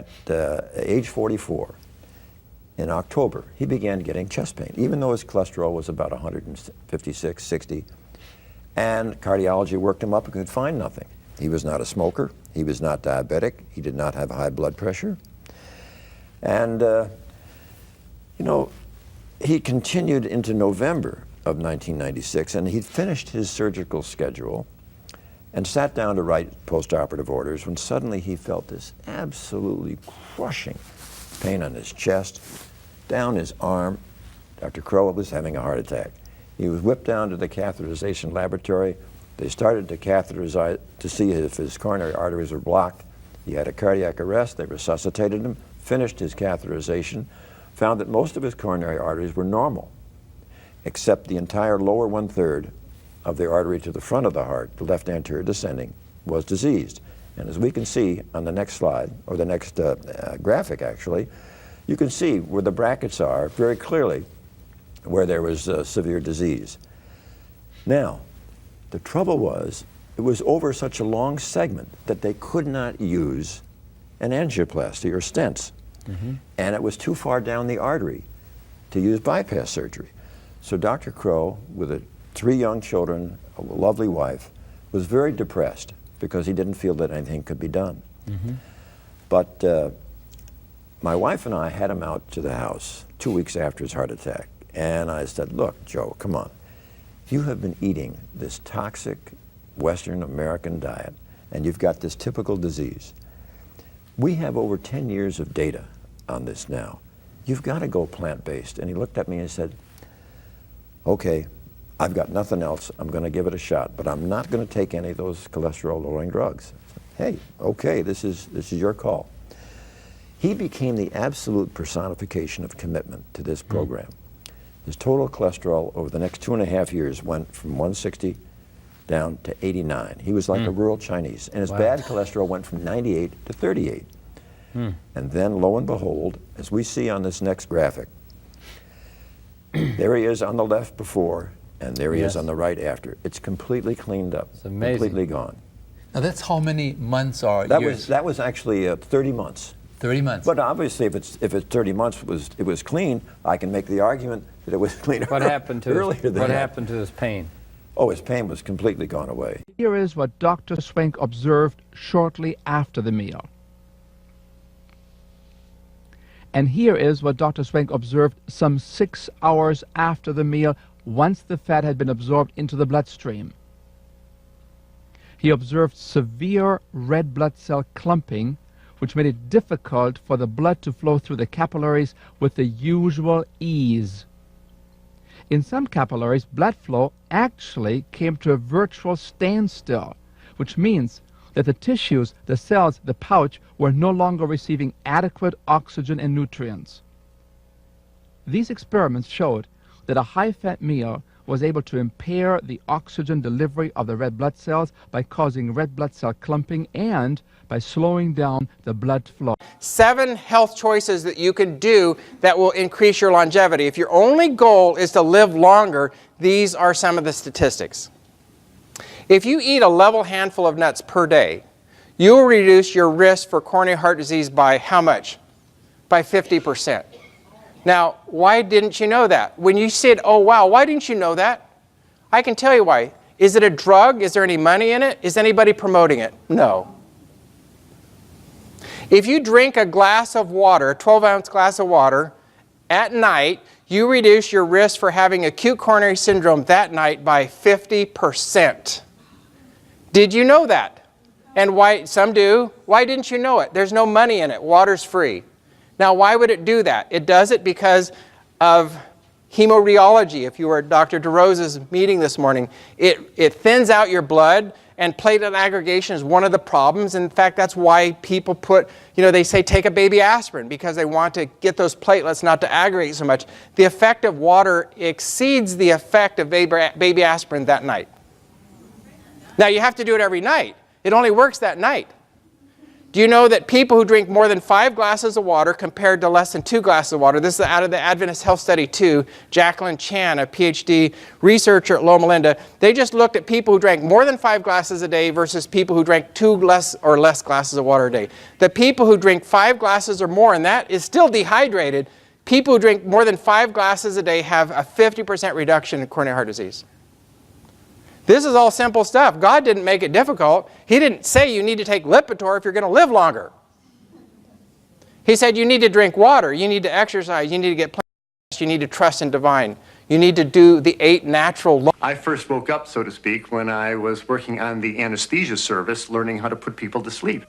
at age 44, in October, he began getting chest pain, even though his cholesterol was about 156, 60. And cardiology worked him up and could find nothing. He was not a smoker. He was not diabetic. He did not have high blood pressure. And, you know, he continued into November of 1996, and he finished his surgical schedule and sat down to write postoperative orders when suddenly he felt this absolutely crushing pain on his chest, down his arm. Dr. Crowe was having a heart attack. He was whipped down to the catheterization laboratory. They started to catheterize to see if his coronary arteries were blocked. He had a cardiac arrest. They resuscitated him, finished his catheterization, found that most of his coronary arteries were normal, except the entire lower 1/3 of the artery to the front of the heart, the left anterior descending, was diseased. And as we can see on the next slide, or the next graphic actually, you can see where the brackets are very clearly where there was severe disease. Now, the trouble was, it was over such a long segment that they could not use an angioplasty or stents. And it was too far down the artery to use bypass surgery. So Dr. Crowe, with 3 young children, a lovely wife, was very depressed because he didn't feel that anything could be done. But my wife and I had him out to the house 2 weeks after his heart attack. And I said, look, Joe, come on. You have been eating this toxic Western American diet, and you've got this typical disease. We have over 10 years of data on this now. You've got to go plant-based. And he looked at me and said, okay, I've got nothing else. I'm going to give it a shot, but I'm not going to take any of those cholesterol-lowering drugs. Hey, okay, this is your call. He became the absolute personification of commitment to this program. His total cholesterol over the next 2.5 years went from 160 down to 89. He was like a rural Chinese. And his bad cholesterol went from 98 to 38. And then, lo and behold, as we see on this next graphic, there he is on the left before, and there he is on the right after. It's completely cleaned up. It's amazing. Completely gone. Now that's how many months or years? That was actually 30 months. 30 months. But obviously, if it's 30 months it was clean, I can make the argument that it was cleaner. What happened to earlier than what that. happened to his pain? Oh, his pain was completely gone away. Here is what Dr. Swank observed shortly after the meal. And here is what Dr. Swank observed some 6 hours after the meal, once the fat had been absorbed into the bloodstream. He observed severe red blood cell clumping, which made it difficult for the blood to flow through the capillaries with the usual ease. In some capillaries, blood flow actually came to a virtual standstill, which means that the tissues, the cells, the pouch were no longer receiving adequate oxygen and nutrients. These experiments showed that a high-fat meal was able to impair the oxygen delivery of the red blood cells by causing red blood cell clumping and by slowing down the blood flow. 7 health choices that you can do that will increase your longevity. If your only goal is to live longer, these are some of the statistics. If you eat a level handful of nuts per day, you will reduce your risk for coronary heart disease by how much? By 50%. Now, why didn't you know that? When you said, oh wow, why didn't you know that? I can tell you why. Is it a drug? Is there any money in it? Is anybody promoting it? No. If you drink a glass of water, a 12-ounce glass of water, at night, you reduce your risk for having acute coronary syndrome that night by 50%. Did you know that? And why? Some do. Why didn't you know it? There's no money in it. Water's free. Now, why would it do that? It does it because of hemorrheology. If you were at Dr. DeRosa's meeting this morning, it thins out your blood, and platelet aggregation is one of the problems. In fact, that's why people put, they say take a baby aspirin because they want to get those platelets not to aggregate so much. The effect of water exceeds the effect of baby aspirin that night. Now, you have to do it every night. It only works that night. Do you know that people who drink more than 5 glasses of water compared to less than 2 glasses of water, this is out of the Adventist Health Study 2, Jacqueline Chan, a PhD researcher at Loma Linda, they just looked at people who drank more than 5 glasses a day versus people who drank 2 less glasses of water a day. The people who drink 5 glasses or more, and that is still dehydrated, people who drink more than 5 glasses a day have a 50% reduction in coronary heart disease. This is all simple stuff. God didn't make it difficult. He didn't say you need to take Lipitor if you're going to live longer. He said you need to drink water, you need to exercise, you need to get plant-based, you need to trust in divine. You need to do the 8 natural laws. I first woke up, so to speak, when I was working on the anesthesia service, learning how to put people to sleep.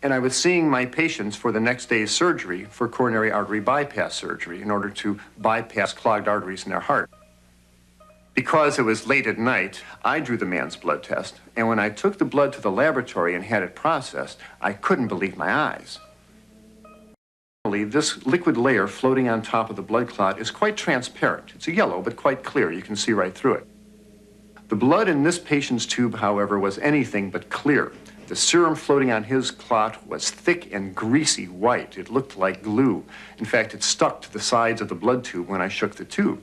And I was seeing my patients for the next day's surgery for coronary artery bypass surgery in order to bypass clogged arteries in their heart. Because it was late at night, I drew the man's blood test, and when I took the blood to the laboratory and had it processed, I couldn't believe my eyes. This liquid layer floating on top of the blood clot is quite transparent. It's a yellow, but quite clear. You can see right through it. The blood in this patient's tube, however, was anything but clear. The serum floating on his clot was thick and greasy white. It looked like glue. In fact, it stuck to the sides of the blood tube when I shook the tube.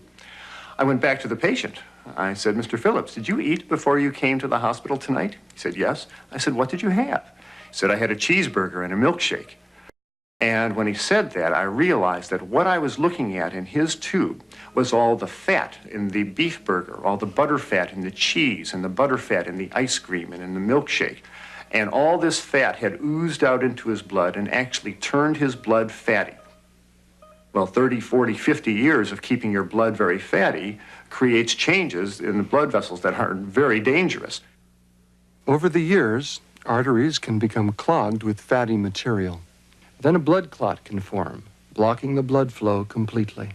I went back to the patient. I said, Mr. Phillips, did you eat before you came to the hospital tonight? He said, yes. I said, what did you have? He said, I had a cheeseburger and a milkshake. And when he said that, I realized that what I was looking at in his tube was all the fat in the beef burger, all the butter fat in the cheese, and the butter fat in the ice cream and in the milkshake. And all this fat had oozed out into his blood and actually turned his blood fatty. Well, 30, 40, 50 years of keeping your blood very fatty creates changes in the blood vessels that are very dangerous. Over the years, arteries can become clogged with fatty material. Then a blood clot can form, blocking the blood flow completely.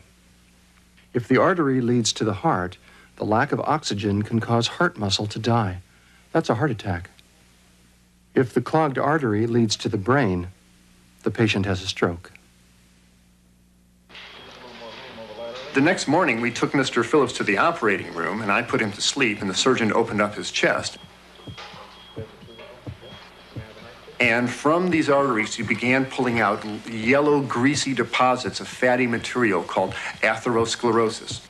If the artery leads to the heart, the lack of oxygen can cause heart muscle to die. That's a heart attack. If the clogged artery leads to the brain, the patient has a stroke. The next morning, we took Mr. Phillips to the operating room, and I put him to sleep, and the surgeon opened up his chest. And from these arteries, he began pulling out yellow, greasy deposits of fatty material called atherosclerosis.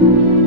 Loberg.